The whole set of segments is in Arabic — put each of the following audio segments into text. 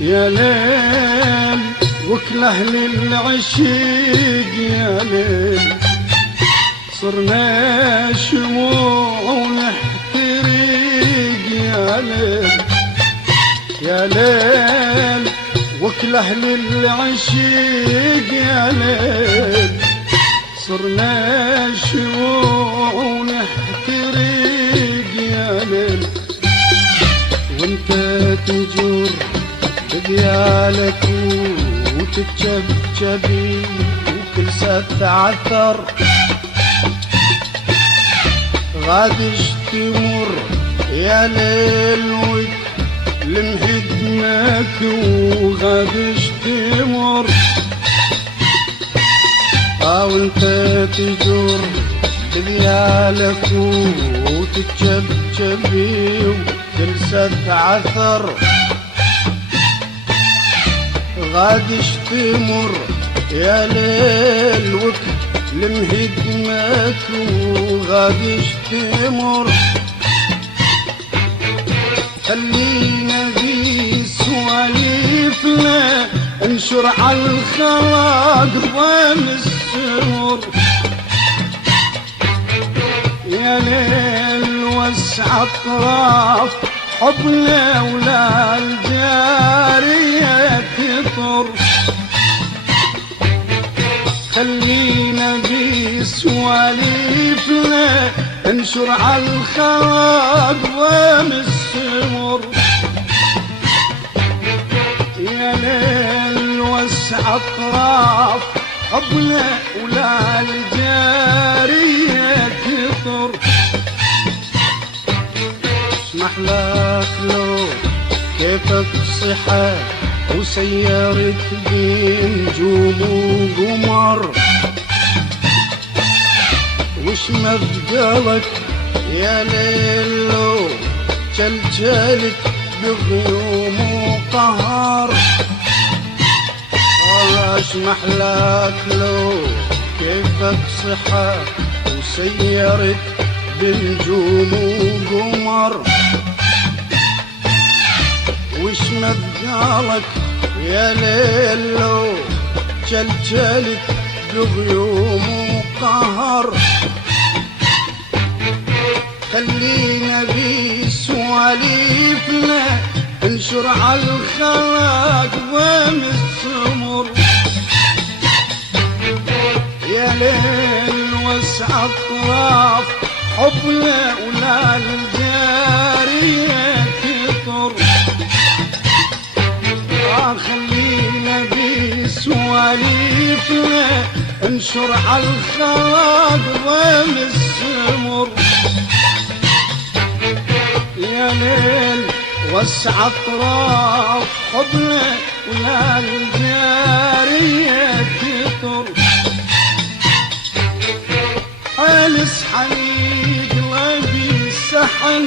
يا ليل وكل أهل العشيق يا ليل صرنا شموع ونحترق يا ليل يا ليل وكل أهل العشيق يا ليل صرنا شموع ونحترق يا ليل وانت تجور بديالك وتتشبشبي وكل ساعة تعثر غادش تمر يا ليل لمهدناك وغادش تمر وانت تجور بديالك وتتشبشبي وكل ساعة تعثر غادش تمر يا ليل لمهدمك وغادش تمر خلينا بسواليفنا انشر على الخلاق ضام السرور يا ليل وسع اطراف حبنا ولا الجارية تطر خلينا بسواليفنا انشر على الخلاق ضام السمر يا ليل وسع اطراف حبنا ولا الجارية تطر اسمح لك لو كيفك صحة وسيرت بنجوم وقمر وش مبقلك يا ليلو جلجلت بغيوم وقهر اسمح لك لو كيفك صحة وسيرت بنجوم وقمر وش مبقالك يا ليلو جلجلت بغيوم وقهر خلينا بسواليفنا انشر على الخلاق ضام السمر يا ليل وسع اطراف حبنا ولا الجارية تطر خلينا بسواليفنا انشر على الخلاق ضام السمر يا ليل وسع اطراف حبنا ولا الجارية تطر حالس حنيق قلبي سحن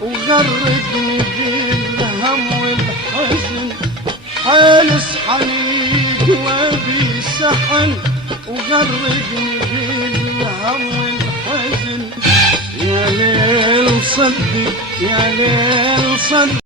وغرقني بالهم والحزن حالس حنيق قلبي سحن وغرقني بالهم والحزن يا ليل صدق يا ليل صدق